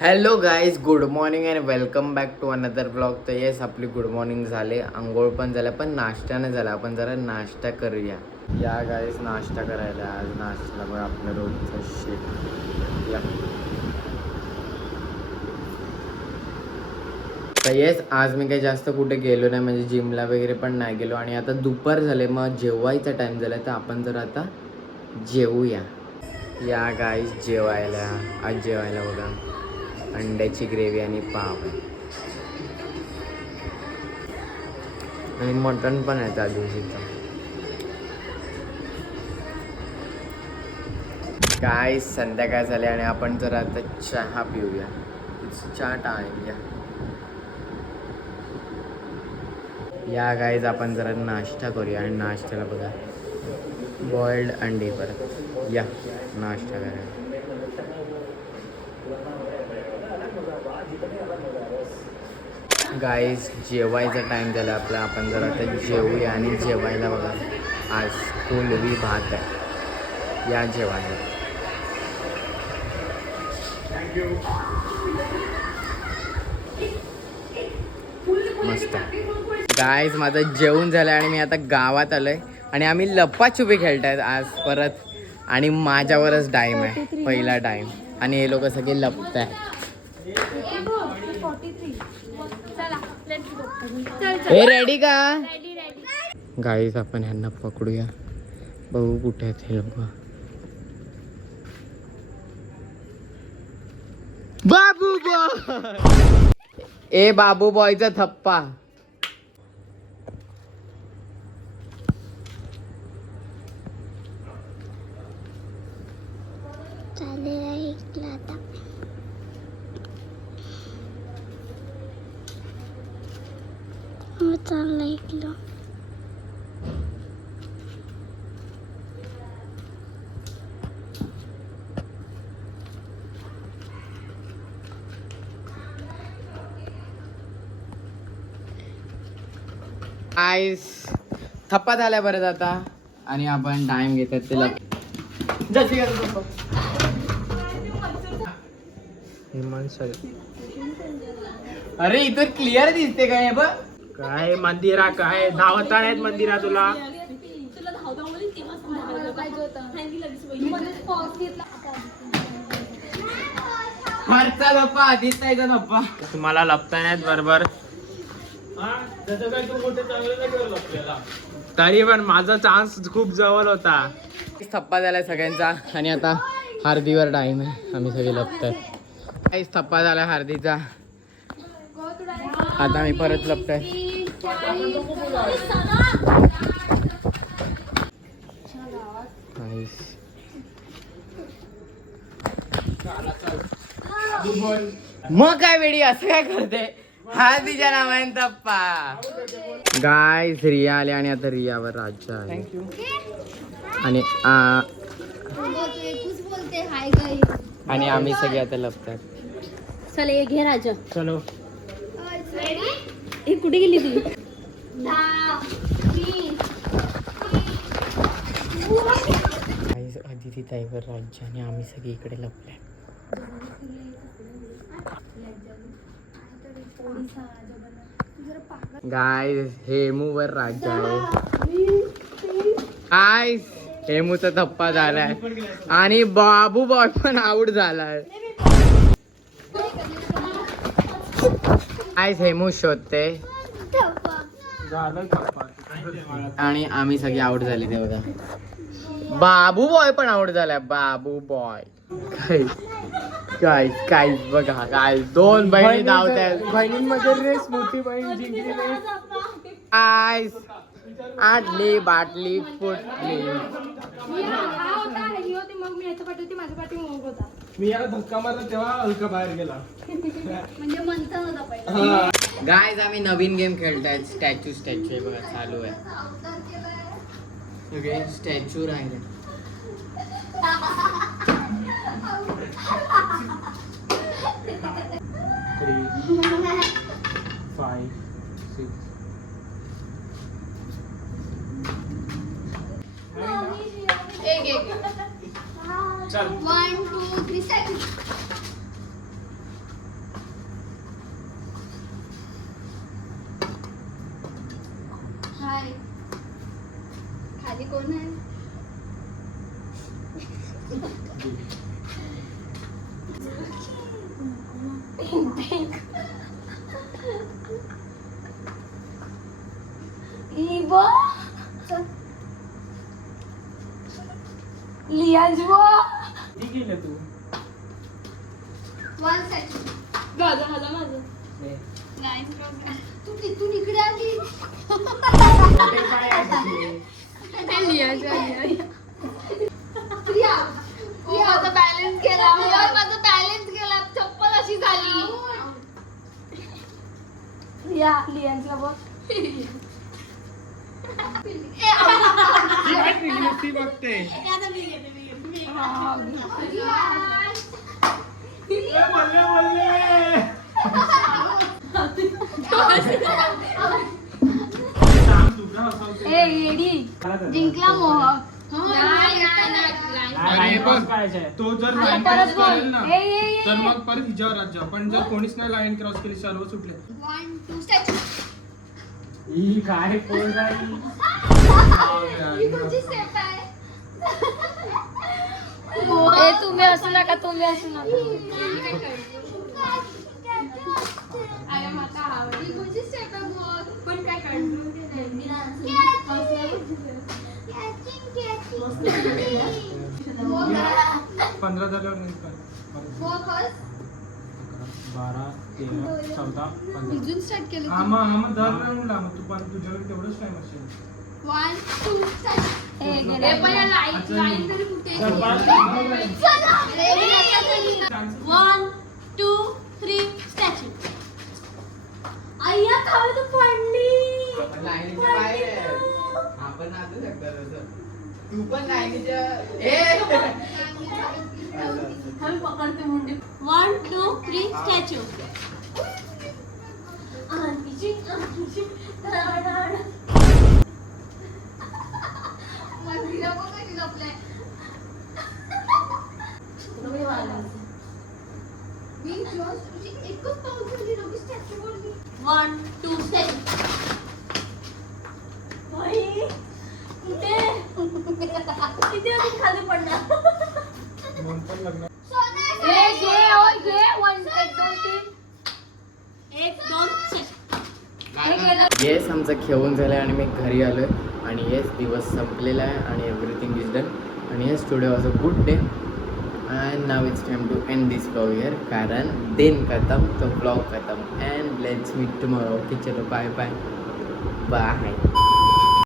Hello guys, good morning and welcome back to another blog. तर yes, आपली good morning झाले, आंघोळ पण झाल्या, पण नाश्ता नाही झाला. आपण जरा नाश्ता करूया. या गाईज, नाश्ता करायला. आज नाश्त्याला बघा आपलं रोजचं शेट. या तर येस, आज मी काही जास्त कुठे गेलो नाही, म्हणजे जिमला वगैरे पण नाही गेलो. आणि आता दुपार झाले, मग जेवायचा टाईम झाला, तर आपण जर आता जेवूया. या गाईज जेवायला. आज जेवायला बघा अंड्याची ग्रेव्ही आणि पाव आहे, आणि मटण पण आहे त्या दिवशीचं. काय संध्याकाळ झाले आणि आपण जरा आता चहा पिऊया. चहा टाइम. या गाईज, आपण जरा नाश्ता करूया. आणि नाश्त्याला बघा बॉइल्ड अंडी. परत या नाश्ता करायला. गाईज जेवायचा टाइम झाला आपला. आपण जरा आता जेवूया. आणि जेवायला बघा आज कोलवी भात आहे. या जेवायला. मस्त गाईज, माझं जेवण झालं आणि मी आता गावात आलोय. आणि आम्ही लप्पाछुपी खेळतायत आज परत. आणि माझ्यावरच टाइम आहे, पहिला टाइम. आणि हे लोक सगळे लपत आहेत. हे रेडी का गाईज? आपण ह्यांना पकडूया, बघू कुठे आहेत हे लोक. बाबू बॉय. ए बाबू बॉयचा थप्पा. आईस थप्पा झाल्या परत आता. आणि आपण टाइम घेतात त्याला. अरे इथं क्लिअर दिसते काय? बघ काय मंदिरा, काय धावता आहेत मंदिरा तुला. वरचा धप्पा आधीच नाही धप्पा. तुम्हाला लपता नाहीत बरोबर. तरी पण माझा चान्स खूप जवळ होता. थप्पा झालाय सगळ्यांचा. आणि आता हार्दीवर टाइम आहे. आम्ही सगळे लपतात. काहीच थप्पा झाला हार्दीचा. आता मी परत लपतोय. मग काय वेळी असं काय करते? हार्दीच्या नावाने थप्पा. गाईस, रिया आले आणि आता रियावर राज्य आहे. आणि आणि आम्ही सगळे आता लपतात. चल ये घे राजा. चलो. हे कुठे गेली ती? अदिती ताईवर राज्य आणि आम्ही सगळे इकडे लपले. गाईस, हेमूवर राज्य आहे. गाईस, हेमूचा धप्पा झालाय आणि बाबू बॉय पण आउट झालाय. गाईस, हेमू शोधते आणि आम्ही सगळे आउट झाले. ते बघा, बाबू बॉय पण आउट झालाय. बाबू बॉय काय काय बघा. काय दोन बहिणी धावतात. बहिणींमध्ये रेस, मोठी बहीण जिंकली नाही. आईस आटली बाटली फुटली. मी याला धक्का मारला तेव्हा हलका बाहेर गेला. गाईज, आम्ही नवीन गेम खेळतायत. स्टॅच्यू हे बघा चालू आहे. ओके, स्टॅच्यू राहिले. 3, 5, 6. चल. 1, 2, 3 सेकंड. हे कोण आहे किती केलं तू वन सेकंड ले. तू तिथून इकडे आली मोठे पाय आहे तुझे. प्रिया माझा बॅलन्स गेला माझा बॅलन्स गेला चप्पल अशी झाली ती काय पिली नुसती बघते ए, बोलले बोलले सांग तू का हसावते? जिंकला मोह नाही, बघ, तो जर लाईन क्रॉस करेल ना तर मग परत हिच्यावर राज्य पण जर कोणीच नाही लाईन क्रॉस केली सर्व सुटले 1 2 स्टॅच्यू ही काय पोर ही कोणची स्टेप आहे तुम्ही असू नका तुम्ही असू नका अरे माता आवडली कोणची स्टेप आहे बोल पण काय कळलं पंधरा झाल्यावर नाही का? फोकस 12 13 14 15 अजून स्टार्ट केलं हा मग दर राऊंडला मग तू पण तुझ्याकडे तेवढंच टाइम असेल 1 2 स्टार्ट हे हे गेलं. पण लाईन तरी कुठे चल, पाच. चला 1 2 3 स्टॅच्यू अय्या खाऊ तू पडली लाईनीच्या बाहेर आहे. आपण नाचू शकता तसं. तू पण लाईनीच्या आम्ही पकडते मुंडी 1 2 3 स्टॅच्यू मंदिरा पण कशी लपलाय मी जस्ट तुझी एकच पाऊल झाली नवी स्टॅच्यू बोलली 1 2 स्टॅच्यू किती आम्ही खाली पडणार दोन पण लग्न येस आमचं खेळून झालं आणि मी घरी आलोय आणि येस दिवस संपलेला आहे आणि एव्हरीथिंग इज डन आणि yes today was a good day and now it's time to end this blog here कारण दिन खत्म तो ब्लॉग खत्म and let's meet tomorrow okay चलो बाय बाय बाय